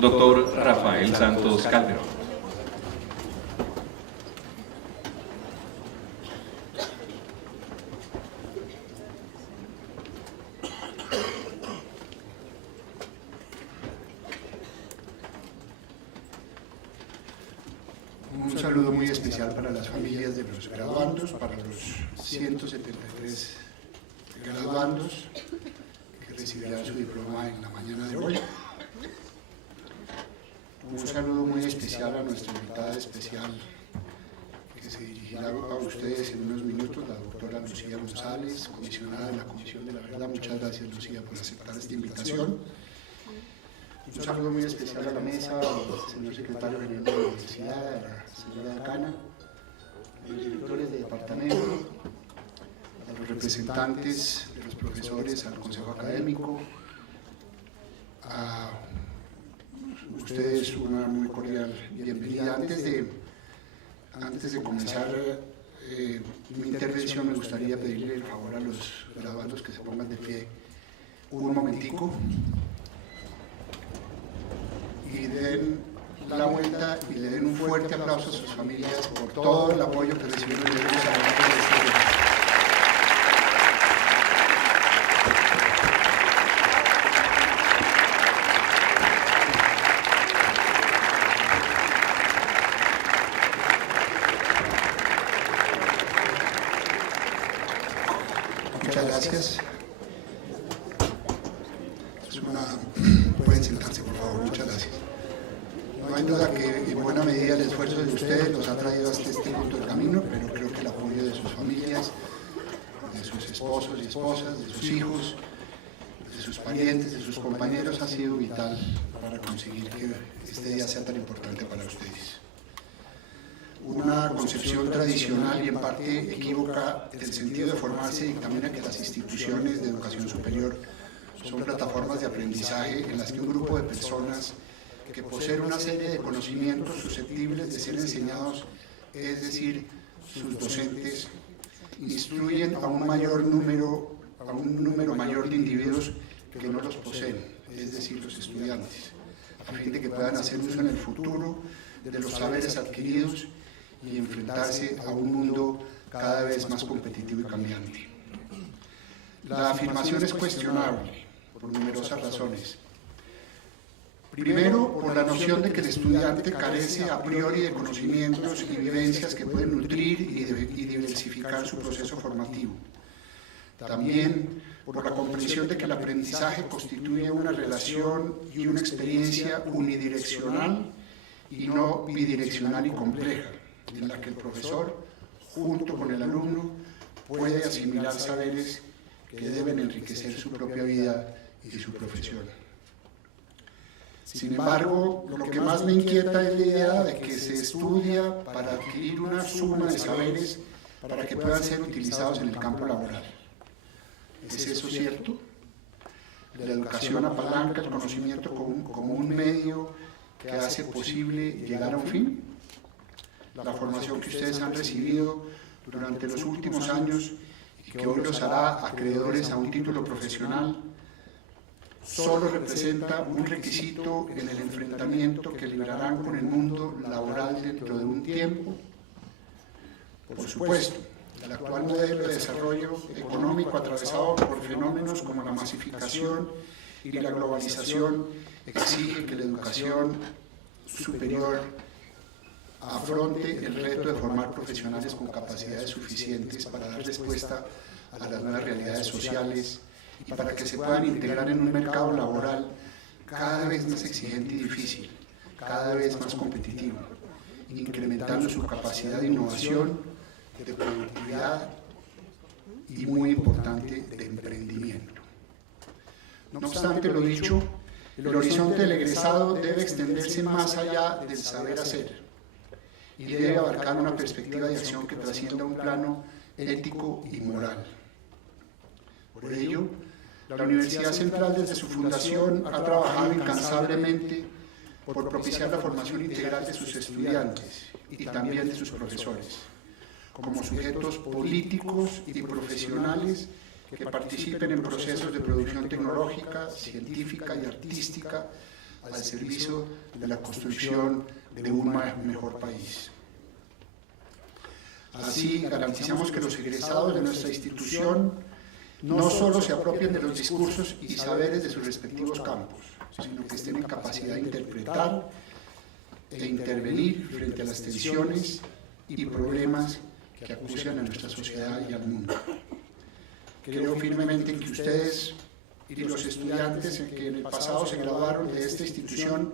Dr. Rafael Santos Calderón. Un saludo muy especial para las familias de los graduandos, para los 173 graduandos que recibirán su diploma en la mañana de hoy. Un saludo muy especial a nuestra invitada especial que se dirigirá a ustedes en unos minutos, la doctora Lucía González, comisionada de la Comisión de la Verdad. Muchas gracias, Lucía, por aceptar esta invitación. Un saludo muy especial a la mesa, al señor secretario general de la Universidad, a la señora decana, a los directores de departamento, a los representantes de los profesores, al consejo académico, a ustedes una muy cordial bienvenida. Antes de comenzar mi intervención, me gustaría pedirle el favor a los graduandos que se pongan de pie un momentico y den la vuelta y le den un fuerte aplauso a sus familias por todo el apoyo que recibieron de ellos a lo largo de este día. Muchas gracias. Pueden sentarse, por favor. Muchas gracias. No hay duda que en buena medida el esfuerzo de ustedes los ha traído hasta este punto del camino, pero creo que el apoyo de sus familias, de sus esposos y esposas, de sus hijos, de sus parientes, de sus compañeros ha sido vital para conseguir que este día sea tan importante para ustedes. Una concepción tradicional y en parte equívoca del sentido de formarse dictamina que las instituciones de educación superior son plataformas de aprendizaje en las que un grupo de personas que poseen una serie de conocimientos susceptibles de ser enseñados, es decir, sus docentes, instruyen a un número mayor de individuos que no los poseen, es decir, los estudiantes, a fin de que puedan hacer uso en el futuro de los saberes adquiridos y enfrentarse a un mundo cada vez más competitivo y cambiante. La afirmación es cuestionable por numerosas razones. Primero, por la noción de que el estudiante carece a priori de conocimientos y vivencias que pueden nutrir y diversificar su proceso formativo. También por la comprensión de que el aprendizaje constituye una relación y una experiencia unidireccional y no bidireccional y compleja, en la que el profesor, junto con el alumno, puede asimilar saberes que deben enriquecer su propia vida y su profesión. Sin embargo, lo que más me inquieta es la idea de que se estudia para adquirir una suma de saberes para que puedan ser utilizados en el campo laboral. ¿Es eso cierto? La educación apalanca el conocimiento como un medio que hace posible llegar a un fin. La formación que ustedes han recibido durante los últimos años y que hoy los hará acreedores a un título profesional solo representa un requisito en el enfrentamiento que librarán con el mundo laboral dentro de un tiempo. Por supuesto, el actual modelo de desarrollo económico atravesado por fenómenos como la masificación y la globalización exige que la educación superior afronte el reto de formar profesionales con capacidades suficientes para dar respuesta a las nuevas realidades sociales y para que se puedan integrar en un mercado laboral cada vez más exigente y difícil, cada vez más competitivo, incrementando su capacidad de innovación, de productividad y, muy importante, de emprendimiento. No obstante lo dicho, el horizonte del egresado debe extenderse más allá del saber hacer y debe abarcar una perspectiva de acción que trascienda un plano ético y moral. Por ello, la Universidad Central desde su fundación ha trabajado incansablemente por propiciar la formación integral de sus estudiantes y también de sus profesores, como sujetos políticos y profesionales que participen en procesos de producción tecnológica, científica y artística al servicio de la construcción de un mejor país. Así garantizamos que los egresados de nuestra institución no solo se apropien de los discursos y saberes de sus respectivos campos, sino que estén en capacidad de interpretar e intervenir frente a las tensiones y problemas que acucian a nuestra sociedad y al mundo. Creo firmemente en que ustedes y los estudiantes que en el pasado se graduaron de esta institución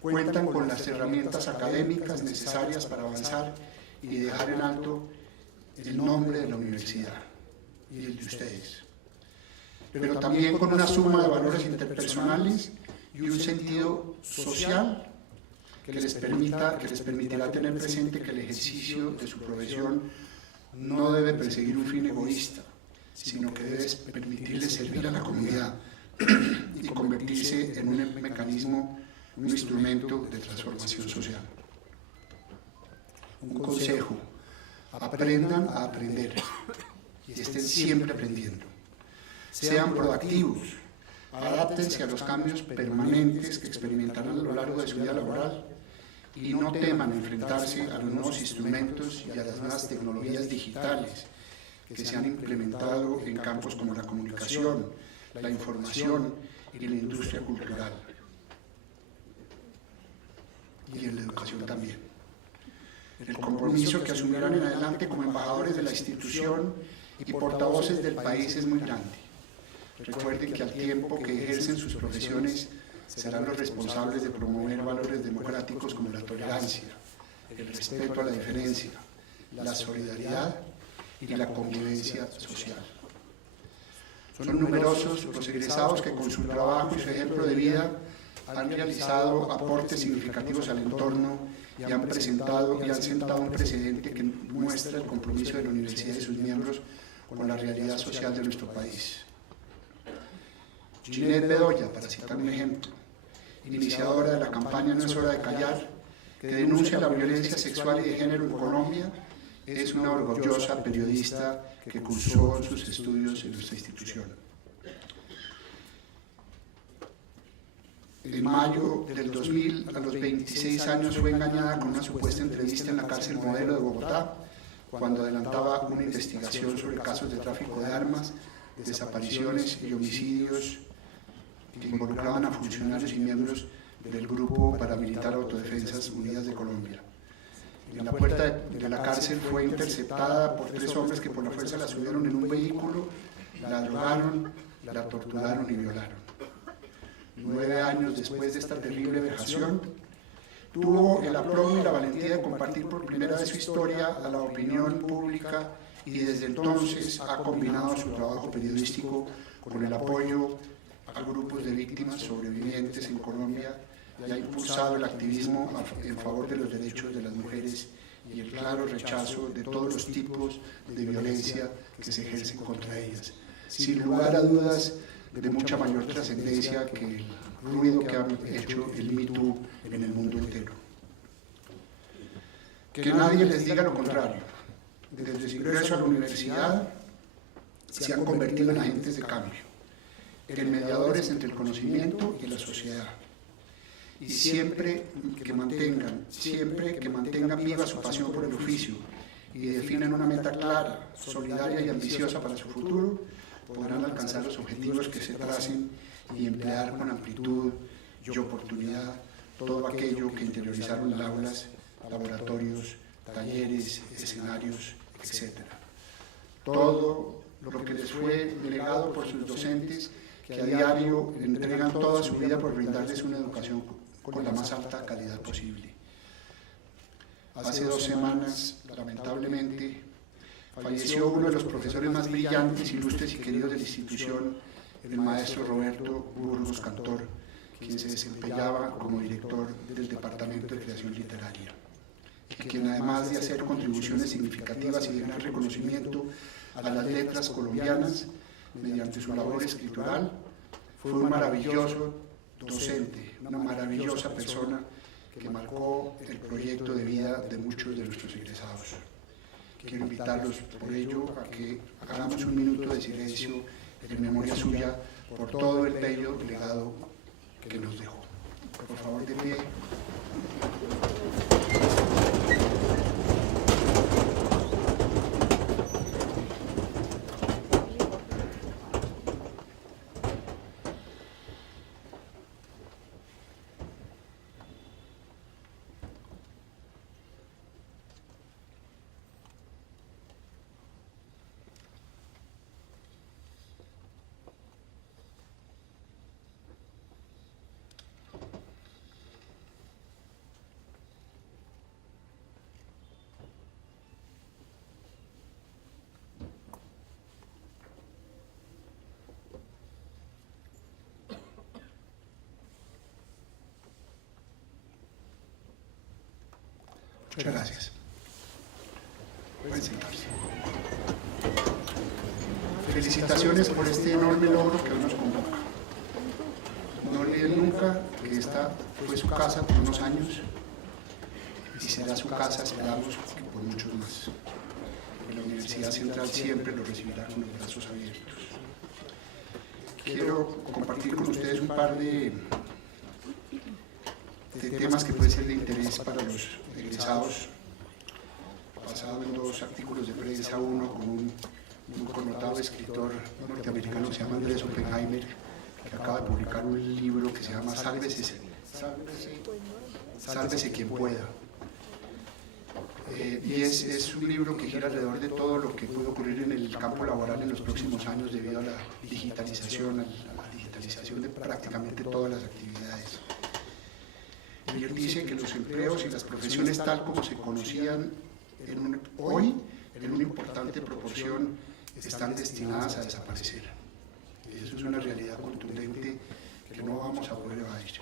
cuentan con las herramientas académicas necesarias para avanzar y dejar en alto el nombre de la universidad y el de ustedes, pero también con una suma de valores interpersonales y un sentido social que les permitirá tener presente que el ejercicio de su profesión no debe perseguir un fin egoísta, sino que debe permitirles servir a la comunidad y convertirse en un mecanismo, un instrumento de transformación social. Un consejo: aprendan a aprender y estén siempre aprendiendo. Sean proactivos, adáptense a los cambios permanentes que experimentarán a lo largo de su vida laboral y no teman enfrentarse a los nuevos instrumentos y a las nuevas tecnologías digitales que se han implementado en campos como la comunicación, la información y la industria cultural, y en la educación también. El compromiso que asumirán en adelante como embajadores de la institución y portavoces del país es muy grande. Recuerden que al tiempo que ejercen sus profesiones serán los responsables de promover valores democráticos como la tolerancia, el respeto a la diferencia, la solidaridad y la convivencia social. Son numerosos los egresados que con su trabajo y su ejemplo de vida han realizado aportes significativos al entorno y han sentado un precedente que muestra el compromiso de la universidad y sus miembros con la realidad social de nuestro país. Ginette Bedoya, para citar un ejemplo, iniciadora de la campaña No es hora de callar, que denuncia la violencia sexual y de género en Colombia, es una orgullosa periodista que cursó sus estudios en nuestra institución. En mayo del 2000, a los 26 años, fue engañada con una supuesta entrevista en la cárcel Modelo de Bogotá, cuando adelantaba una investigación sobre casos de tráfico de armas, desapariciones y homicidios que involucraban a funcionarios y miembros del Grupo Paramilitar Autodefensas Unidas de Colombia. En la puerta de la cárcel fue interceptada por 3 hombres que por la fuerza la subieron en un vehículo, la drogaron, la torturaron y violaron. 9 años después de esta terrible vejación, tuvo el aplomo y la valentía de compartir por primera vez su historia a la opinión pública y desde entonces ha combinado su trabajo periodístico con el apoyo a grupos de víctimas sobrevivientes en Colombia y ha impulsado el activismo en favor de los derechos de las mujeres y el claro rechazo de todos los tipos de violencia que se ejercen contra ellas. Sin lugar a dudas, de mucha mayor trascendencia que el ruido que ha hecho el Me Too en el mundo entero. Que nadie les diga lo contrario. Desde su ingreso a la universidad se han convertido en agentes de cambio, en mediadores entre el conocimiento y la sociedad. Y siempre que mantengan viva su pasión por el oficio y definen una meta clara, solidaria y ambiciosa para su futuro, podrán alcanzar los objetivos que se tracen y emplear con amplitud y oportunidad todo aquello que interiorizaron en aulas, laboratorios, talleres, escenarios, etc. Todo lo que les fue delegado por sus docentes, que a diario entregan toda su vida por brindarles una educación con la más alta calidad posible. Hace 2 semanas, lamentablemente, falleció uno de los profesores más brillantes, ilustres y queridos de la institución, el maestro Roberto Burgos Cantor, quien se desempeñaba como director del Departamento de Creación Literaria, y quien, además de hacer contribuciones significativas y de gran reconocimiento a las letras colombianas mediante su labor escritural, fue un maravilloso docente, una maravillosa persona que marcó el proyecto de vida de muchos de nuestros egresados. Quiero invitarlos por ello a que hagamos un minuto de silencio en memoria suya por todo el bello legado que nos dejó. Por favor, de pie. Muchas gracias. Pueden sentarse. Felicitaciones por este enorme logro que hoy nos convoca. No olviden nunca que esta fue su casa por unos años y será su casa, esperamos, que por muchos más. La Universidad Central siempre lo recibirá con los brazos abiertos. Quiero compartir con ustedes un par de temas que pueden ser de interés para los egresados, basado en dos artículos de prensa, uno con un connotado escritor norteamericano que se llama Andrés Oppenheimer, que acaba de publicar un libro que se llama Sálvese quien pueda. Y es un libro que gira alrededor de todo lo que puede ocurrir en el campo laboral en los próximos años debido a la digitalización de prácticamente todas las actividades. Y él dice que los empleos y las profesiones tal como se conocían hoy, en una importante proporción, están destinadas a desaparecer. Y eso es una realidad contundente que no vamos a poder evadir.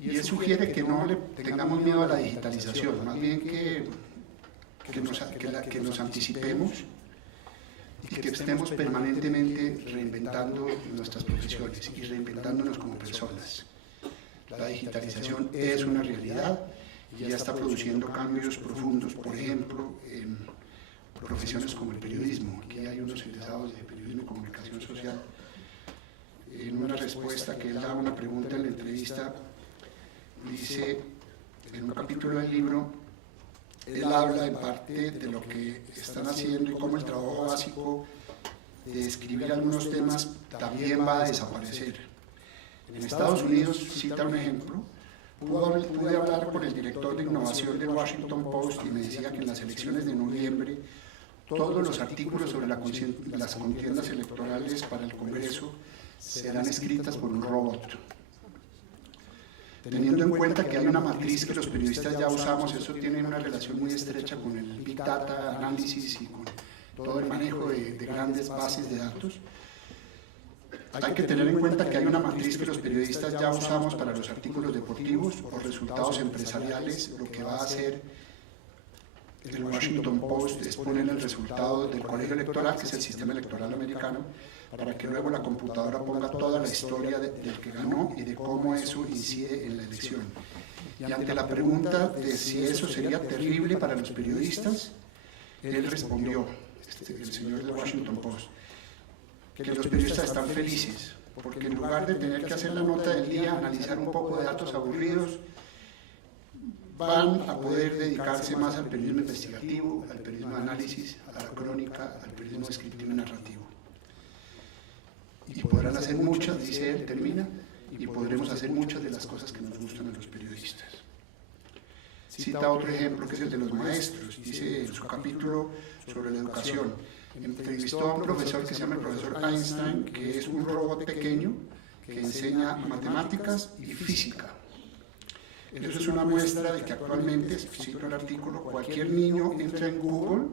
Y él sugiere que no le tengamos miedo a la digitalización, más bien que nos anticipemos y que estemos permanentemente reinventando nuestras profesiones y reinventándonos como personas. La digitalización es una realidad y ya está produciendo cambios profundos, por ejemplo, en profesiones como el periodismo. Aquí hay unos egresados de periodismo y comunicación social. En una respuesta que él da a una pregunta en la entrevista, dice, en un capítulo del libro, él habla en parte de lo que están haciendo y cómo el trabajo básico de escribir algunos temas también va a desaparecer. En Estados Unidos, cita un ejemplo, pude hablar con el director de innovación del Washington Post y me decía que en las elecciones de noviembre todos los artículos sobre las contiendas electorales para el Congreso serán escritas por un robot. Teniendo en cuenta que hay una matriz que los periodistas ya usamos, eso tiene una relación muy estrecha con el Big Data análisis y con todo el manejo de grandes bases de datos. Hay que tener en cuenta que hay una matriz que los periodistas ya usamos para los artículos deportivos o resultados empresariales. Lo que va a hacer el Washington Post es poner el resultado del colegio electoral, que es el sistema electoral americano, para que luego la computadora ponga toda la historia del que ganó y de cómo eso incide en la elección. Y ante la pregunta de si eso sería terrible para los periodistas, él respondió, el señor del Washington Post, que los periodistas están felices, porque en lugar de tener que hacer la nota del día, analizar un poco de datos aburridos, van a poder dedicarse más al periodismo investigativo, al periodismo de análisis, a la crónica, al periodismo descriptivo y narrativo. Y podrán hacer muchas, dice él, termina, y podremos hacer muchas de las cosas que nos gustan a los periodistas. Cita otro ejemplo que es el de los maestros, dice en su capítulo sobre la educación. Entrevistó a un profesor que se llama el profesor Einstein, que es un robot pequeño que enseña matemáticas y física. Eso es una muestra de que actualmente, cito el artículo, cualquier niño entra en Google,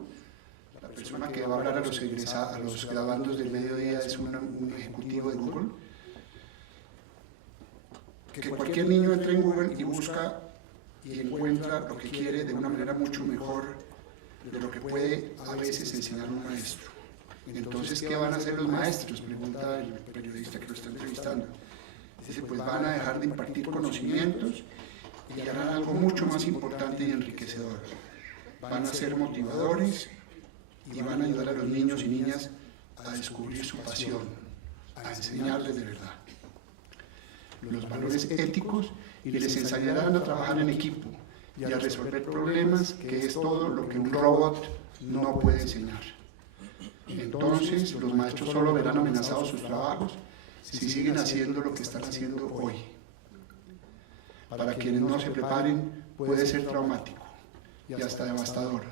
la persona que va a hablar a los graduandos del mediodía es un ejecutivo de Google, que cualquier niño entra en Google y busca y encuentra lo que quiere de una manera mucho mejor de lo que puede a veces enseñar un maestro. Entonces, ¿qué van a hacer los maestros?, pregunta el periodista que lo está entrevistando. Dice, pues van a dejar de impartir conocimientos y harán algo mucho más importante y enriquecedor. Van a ser motivadores y van a ayudar a los niños y niñas a descubrir su pasión, a enseñarles de verdad. los valores éticos y les enseñarán a trabajar en equipo y a resolver problemas, que es todo lo que un robot no puede enseñar. Entonces, los maestros solo verán amenazados sus trabajos si siguen haciendo lo que están haciendo hoy. Para quienes no se preparen, puede ser traumático y hasta devastador.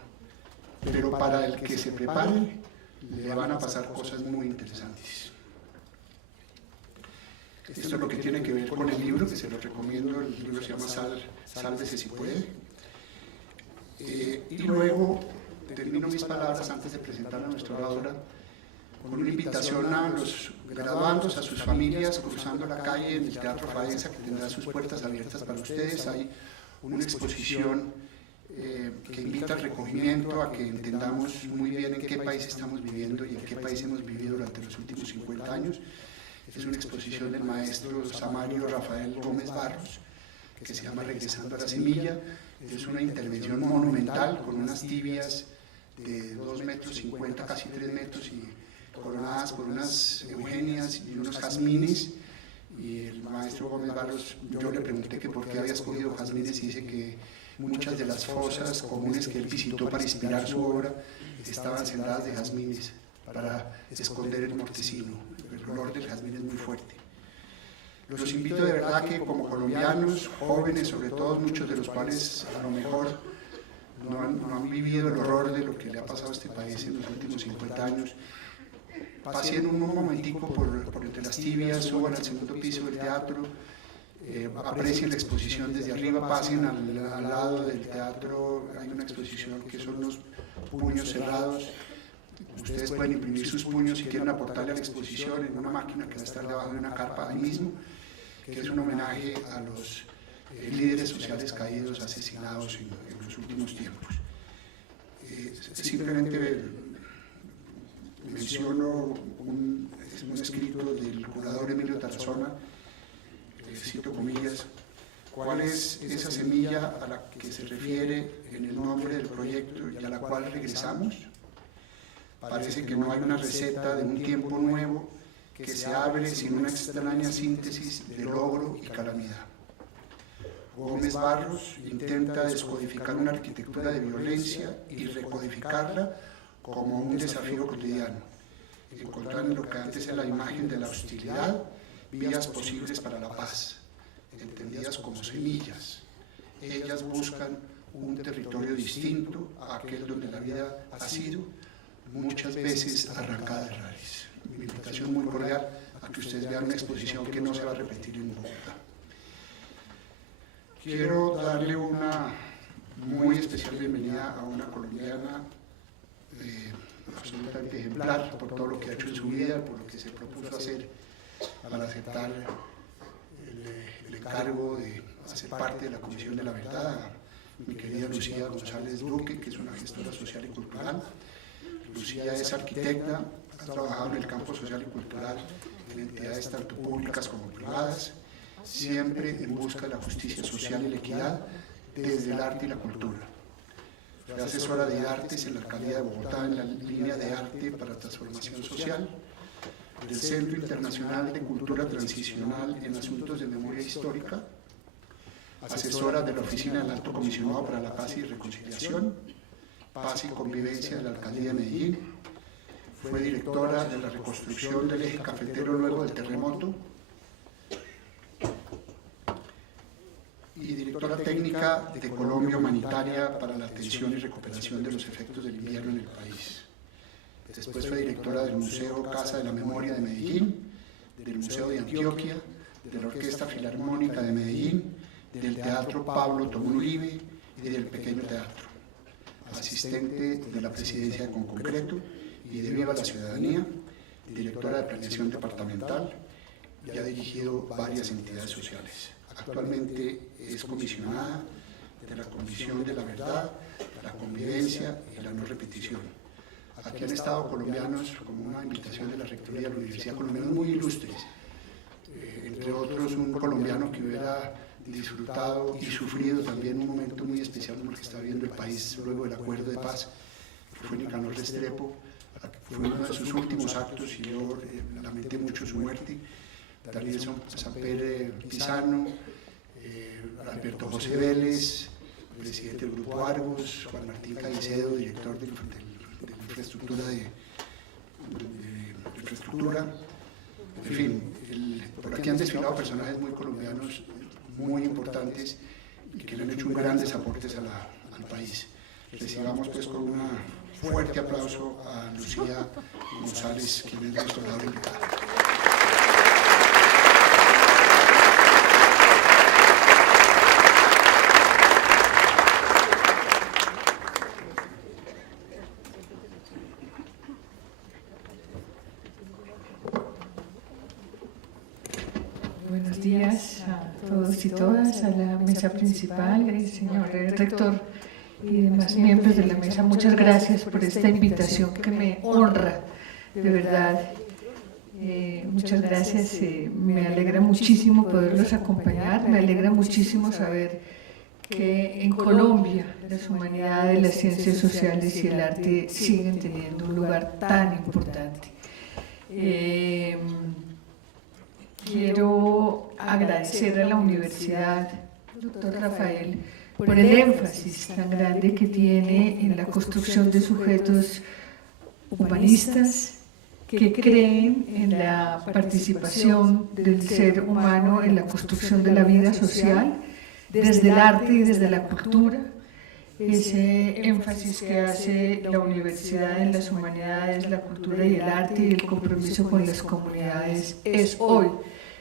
Pero para el que se prepare, le van a pasar cosas muy interesantes. Esto es lo que tiene que ver con el libro, que se lo recomiendo. El libro se llama Sálvese si puede. Y luego termino mis palabras antes de presentar a nuestra oradora con una invitación a los graduandos, a sus familias, cruzando la calle en el Teatro Faenza, que tendrá sus puertas abiertas para ustedes. Hay una exposición que invita al recogimiento, a que entendamos muy bien en qué país estamos viviendo y en qué país hemos vivido durante los últimos 50 años. Es una exposición del maestro Samario Rafael Gómez Barros, que se llama Regresando a la Semilla. Es una intervención monumental con unas tibias de 2,50 metros, casi 3 metros, y coronadas por unas eugenias y unos jazmines. Y el maestro Gómez Barros, yo le pregunté que por qué había escogido jazmines y dice que muchas de las fosas comunes que él visitó para inspirar su obra estaban sembradas de jazmines para esconder el mortecino. El olor del jazmín es muy fuerte. Los invito de verdad que como colombianos, jóvenes sobre todo, muchos de los cuales a lo mejor no han vivido el horror de lo que le ha pasado a este país en los últimos 50 años, pasen un momentico por entre las tibias, suban al segundo piso del teatro, aprecien la exposición desde arriba, pasen al lado del teatro. Hay una exposición que son los puños cerrados. Ustedes pueden imprimir sus puños si quieren aportarle a la exposición en una máquina que va a estar debajo de una carpa ahí mismo, que es un homenaje a los líderes sociales caídos, asesinados en los últimos tiempos. Simplemente menciono un escrito del curador Emilio Tarazona, cito comillas: ¿cuál es esa semilla a la que se refiere en el nombre del proyecto y a la cual regresamos? Parece que no hay una receta de un tiempo nuevo que se abre sin una extraña síntesis de logro y calamidad. Gómez Barros intenta descodificar una arquitectura de violencia y recodificarla como un desafío cotidiano, encontrar en lo que antes era la imagen de la hostilidad vías posibles para la paz, entendidas como semillas. Ellas buscan un territorio distinto a aquel donde la vida ha sido muchas veces arrancada de raíz. Mi invitación muy cordial a que ustedes vean una exposición que no se va a repetir en Bogotá. Quiero darle una muy especial bienvenida a una colombiana absolutamente ejemplar por todo lo que ha hecho en su vida, por lo que se propuso hacer para aceptar el encargo de hacer parte de la Comisión de la Verdad, a mi querida Lucía González Duque, que es una gestora social y cultural. Lucía es arquitecta, ha trabajado en el campo social y cultural en entidades tanto públicas como privadas, siempre en busca de la justicia social y la equidad desde el arte y la cultura. Fue asesora de artes en la alcaldía de Bogotá en la línea de arte para transformación social, del Centro Internacional de Cultura Transicional en Asuntos de Memoria Histórica, asesora de la Oficina del Alto Comisionado para la Paz y Reconciliación, Paz y Convivencia de la Alcaldía de Medellín. Fue directora de la reconstrucción del eje cafetero luego del terremoto y directora técnica de Colombia Humanitaria para la atención y recuperación de los efectos del invierno en el país. Después fue directora del Museo Casa de la Memoria de Medellín, del Museo de Antioquia, de la Orquesta Filarmónica de Medellín, del Teatro Pablo Tobón Uribe y del Pequeño Teatro. Asistente de la Presidencia de Conconcreto y de Viva la Ciudadanía, directora de Planeación Departamental, y ha dirigido varias entidades sociales. Actualmente es comisionada de la Comisión de la Verdad, la Convivencia y la No Repetición. Aquí han estado colombianos, como una invitación de la Rectoría de la Universidad, colombianos muy ilustres, entre otros un colombiano que hubiera disfrutado y sufrido también un momento muy especial porque está viendo el país luego del acuerdo de paz. Fue Nicanor Restrepo, fue uno de sus últimos actos y yo lamenté mucho su muerte. Daniel Samper Pisano, Alberto José Vélez, presidente del Grupo Argos, Juan Martín Caicedo, director de infraestructura infraestructura. En fin, por aquí han desfilado personajes muy colombianos, muy importantes y que le han hecho grandes aportes al país. Recibamos pues con un fuerte aplauso a Lucía González, quien es nuestra oradora invitada. Buenos días a todos y todas, a la mesa principal, señor rector y demás miembros de la mesa. Muchas gracias por esta invitación que me honra, de verdad. Muchas gracias, me alegra muchísimo poderlos acompañar, me alegra muchísimo saber que en Colombia las humanidades, las ciencias sociales y el arte siguen teniendo un lugar tan importante. Quiero agradecer a la Universidad, doctor Rafael, por el énfasis tan grande que tiene en la construcción de sujetos humanistas que creen en la participación del ser humano en la construcción de la vida social, desde el arte y desde la cultura. Ese énfasis que hace la universidad en las humanidades, la cultura y el arte y el compromiso con las comunidades es hoy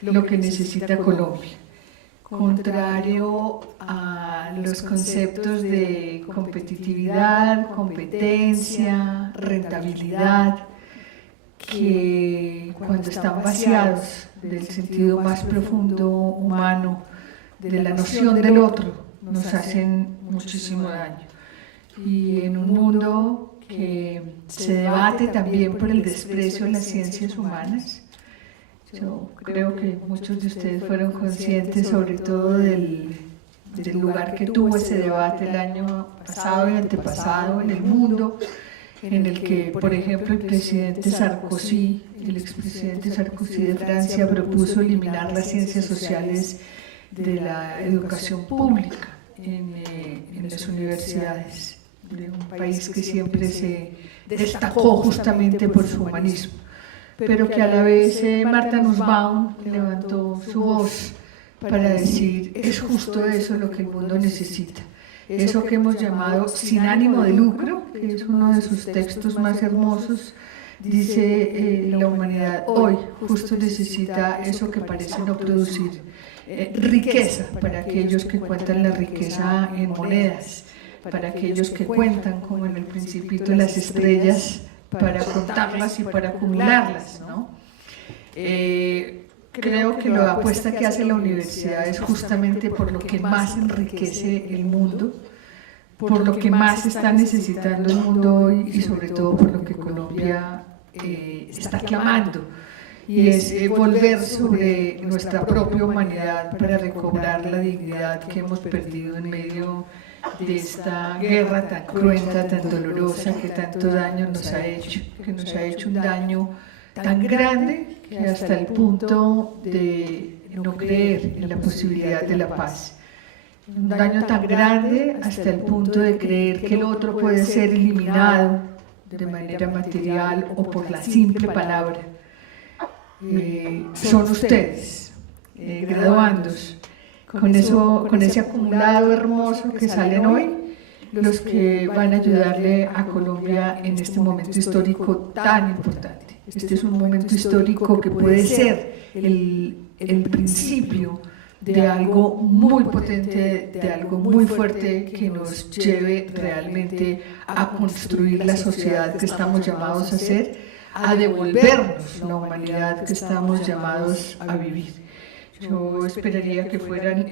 lo que necesita Colombia. Contrario a los conceptos de competitividad, competencia, rentabilidad, que cuando están vaciados del sentido más profundo humano, de la noción del otro, nos hacen muchísimo daño. Y en un mundo que se debate también por el desprecio a las ciencias humanas, yo creo que muchos de ustedes fueron conscientes sobre todo del lugar que tuvo ese debate el año pasado y antepasado en el mundo, en el que, por ejemplo, el presidente Sarkozy, el expresidente Sarkozy de Francia, propuso eliminar las ciencias sociales de la educación pública en las universidades, de un país que siempre se destacó justamente por su humanismo, pero que a la vez Martha Nussbaum levantó su voz para decir: es justo eso lo que el mundo necesita, eso que hemos llamado sin ánimo de lucro, que es uno de sus textos más hermosos. Dice, la humanidad hoy justo necesita eso que parece no producir riqueza, para aquellos que cuentan la riqueza en monedas, para aquellos que cuentan, como en el Principito, las estrellas para contarlas y para acumularlas, ¿no? Creo que la apuesta que hace la universidad es justamente por lo que más enriquece el mundo, por lo que más está necesitando el mundo hoy y sobre todo por lo que Colombia está clamando, y es volver sobre nuestra propia humanidad para recobrar la dignidad que hemos perdido en medio de esta guerra tan cruenta, tan dolorosa, que tanto daño nos ha hecho, que nos ha hecho un daño tan grande que hasta el punto de no creer en la posibilidad de la paz. Un daño tan grande hasta el punto de creer que el otro puede ser eliminado de manera material o por la simple palabra. Son ustedes, graduandos, con ese acumulado hermoso que salen hoy, los que van a ayudarle a Colombia en este momento histórico tan importante. Este es un momento histórico que puede ser el principio de algo muy potente, de algo muy fuerte que nos lleve realmente a construir la sociedad que estamos llamados a ser, a devolvernos la humanidad que estamos llamados a vivir. Yo esperaría que fueran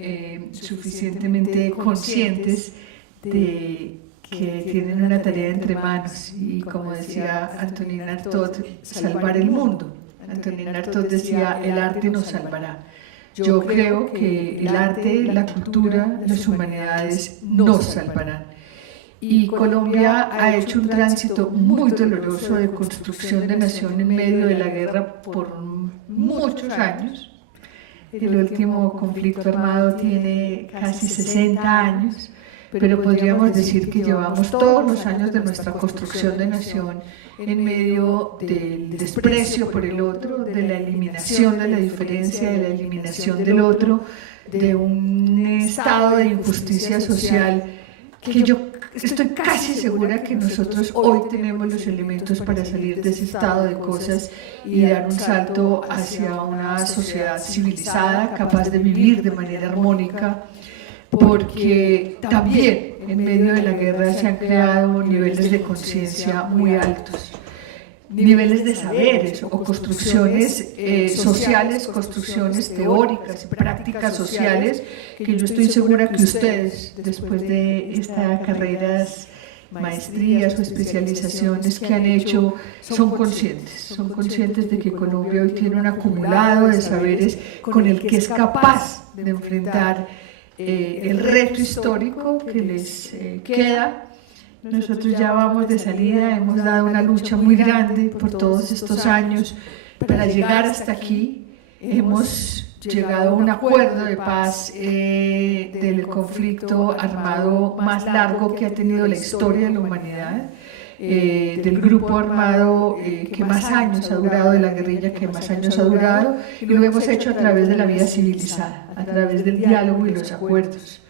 suficientemente conscientes de que tienen una tarea entre manos y, como decía Antonin Artaud, salvar el mundo. Antonin Artaud decía: el arte nos salvará. Yo creo que el arte, la cultura, las humanidades nos salvarán. Y Colombia ha hecho un tránsito muy doloroso de construcción de nación en medio de la guerra por muchos años, El último conflicto armado tiene casi 60 años, pero podríamos decir que llevamos todos los años de nuestra construcción de nación en medio del desprecio por el otro, de la eliminación de la diferencia, de la eliminación del otro, de un estado de injusticia social que yo estoy casi segura que nosotros hoy tenemos los elementos para salir de ese estado de cosas y dar un salto hacia una sociedad civilizada, capaz de vivir de manera armónica, porque también en medio de la guerra se han creado niveles de conciencia muy altos, niveles de saberes o construcciones sociales, construcciones teóricas y prácticas sociales que yo estoy segura que ustedes, después de estas carreras, maestrías o especializaciones que han hecho, son conscientes de que Colombia hoy tiene un acumulado de saberes con el que es capaz de enfrentar el reto histórico que les queda. Nosotros ya vamos de salida, hemos dado una lucha muy grande por todos estos años para llegar hasta aquí. Hemos llegado a un acuerdo de paz del conflicto armado más largo que ha tenido la historia de la humanidad, del grupo armado que más años ha durado, de la guerrilla que más años ha durado, y lo hemos hecho a través de la vía civilizada, a través del diálogo y los acuerdos.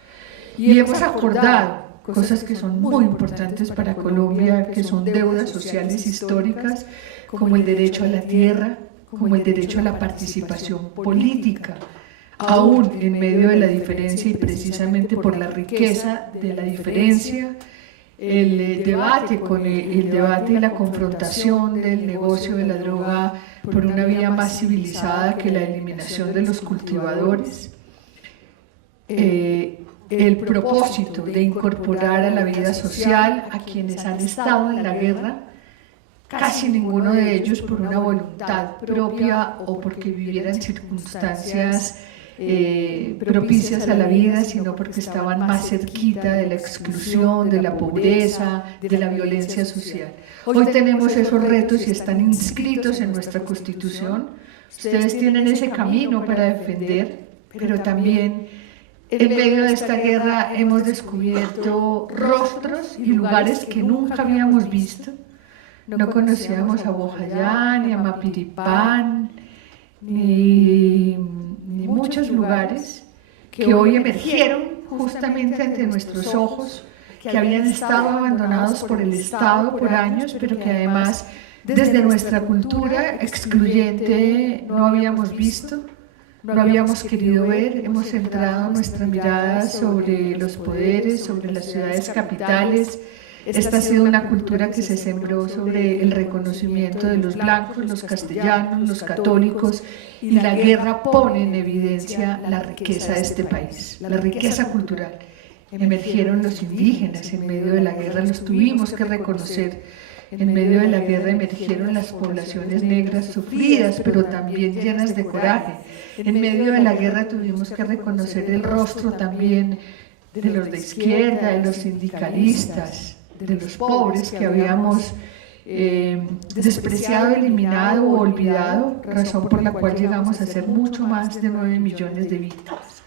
Y hemos acordado cosas que son muy importantes para Colombia, que son deudas sociales históricas, como el derecho a la tierra, como el derecho a la participación política, aún en medio de la diferencia y precisamente por la riqueza de la diferencia, el debate y la confrontación del negocio de la droga por una vía más civilizada que la eliminación de los cultivadores, el propósito de incorporar a la vida social a quienes han estado en la guerra, casi ninguno de ellos por una voluntad propia o porque vivieran circunstancias propicias a la vida, sino porque estaban más cerquita de la exclusión, de la pobreza, de la violencia social. Hoy tenemos esos retos y están inscritos en nuestra Constitución. Ustedes tienen ese camino para defender, pero también en medio de esta guerra hemos descubierto rostros y lugares que nunca habíamos visto. No conocíamos a Bojayá, ni a Mapiripán, ni muchos lugares que hoy emergieron justamente ante nuestros ojos, que habían estado abandonados por el Estado por años, pero que además desde nuestra cultura excluyente no habíamos visto, no habíamos querido ver. Hemos centrado nuestra mirada sobre los poderes, sobre las ciudades capitales. Esta ha sido una cultura que se sembró sobre el reconocimiento de los blancos, los castellanos, los católicos, y la guerra pone en evidencia la riqueza de este país, la riqueza cultural. Emergieron los indígenas, en medio de la guerra los tuvimos que reconocer. En medio de la guerra emergieron las poblaciones negras sufridas, pero también llenas de coraje. En medio de la guerra tuvimos que reconocer el rostro también de los de izquierda, de los sindicalistas, de los pobres que habíamos despreciado, eliminado o olvidado, razón por la cual llegamos a ser mucho más de 9 millones de víctimas.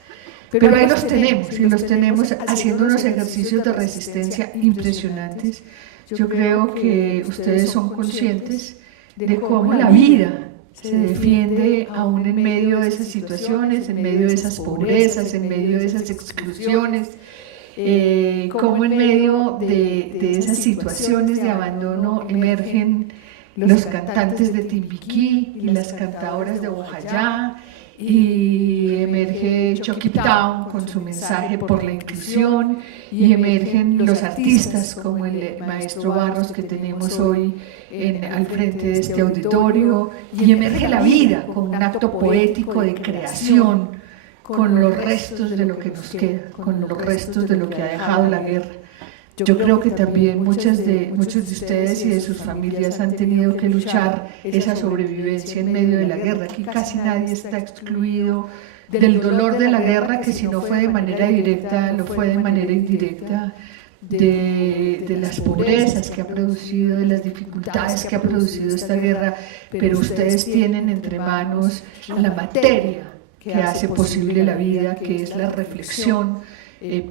Pero ahí los tenemos, y los tenemos haciendo unos ejercicios de resistencia impresionantes. Yo creo que ustedes son conscientes de cómo la vida se defiende aún en medio de esas situaciones, en medio de esas pobrezas, en medio de esas exclusiones, cómo en medio de esas situaciones de abandono emergen los cantantes de Timbiquí y las cantadoras de Bojayá, y emerge Chokip Town con su mensaje por la inclusión, y emergen los artistas como el maestro Barros que tenemos hoy al frente de este auditorio, y emerge la vida como un acto poético de creación con los restos de lo que nos queda, con los restos de lo que ha dejado la guerra. Yo creo que también muchos de ustedes y de sus familias han tenido que luchar esa sobrevivencia en medio de la guerra. Aquí casi nadie está excluido del dolor de la guerra, que si no fue de manera directa, lo fue de manera indirecta, de las pobrezas que ha producido, de las dificultades que ha producido esta guerra, pero ustedes tienen entre manos la materia que hace posible la vida, que es la reflexión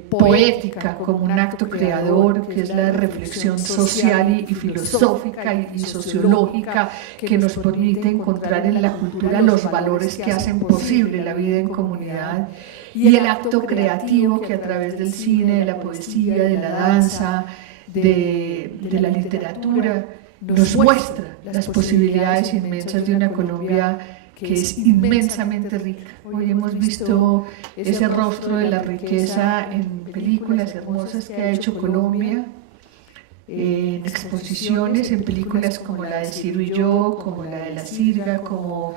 poética como un acto creador, que es la reflexión social y filosófica y sociológica que nos permite encontrar en la cultura los valores que hacen posible la vida en comunidad, y el acto creativo que a través del cine, de la poesía, de la danza, de la literatura, nos muestra las posibilidades inmensas de una Colombia que es inmensamente rica. Hoy hemos visto ese rostro de la riqueza en películas hermosas que ha hecho Colombia, en exposiciones, en películas como la de Ciro y yo, como la de La Sirga, como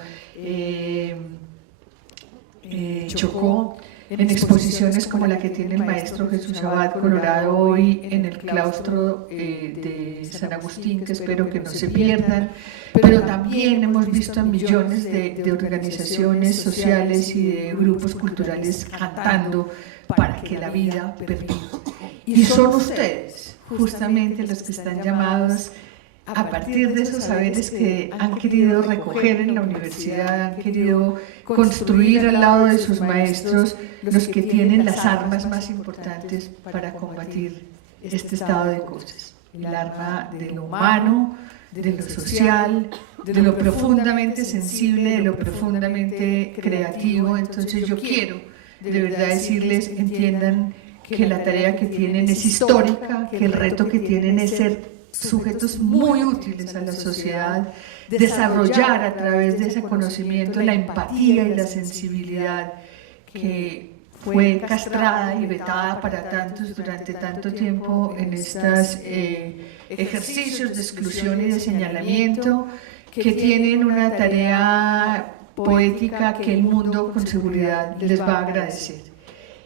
Chocó, en exposiciones como la que tiene el maestro Jesús Abad Colorado hoy en el claustro de San Agustín, que espero que no se pierdan, pero también hemos visto a millones de organizaciones sociales y de grupos culturales cantando para que la vida perviva. Y son ustedes justamente los que están llamados a partir de esos saberes que han querido recoger en la universidad, han querido construir al lado de sus maestros, los que tienen las armas más importantes para combatir este estado de cosas. El arma de lo humano, de lo social, de lo profundamente sensible, de lo profundamente creativo. Entonces yo quiero de verdad decirles, entiendan que la tarea que tienen es histórica, que el reto que tienen es ser sujetos muy útiles a la sociedad, desarrollar a través de ese conocimiento la empatía y la sensibilidad que fue castrada y vetada para tantos durante tanto tiempo en estos ejercicios de exclusión y de señalamiento, que tienen una tarea poética que el mundo con seguridad les va a agradecer.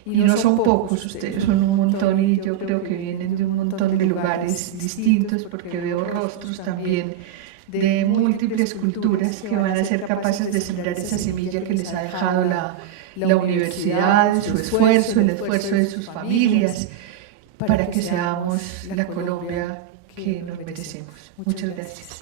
Y no son pocos, ustedes son un montón, y yo creo que vienen de un montón de lugares distintos, porque veo rostros también de múltiples culturas que van a ser capaces de sembrar esa semilla que les ha dejado la universidad, su esfuerzo, el esfuerzo de sus familias, para que seamos la Colombia que nos merecemos. Muchas gracias.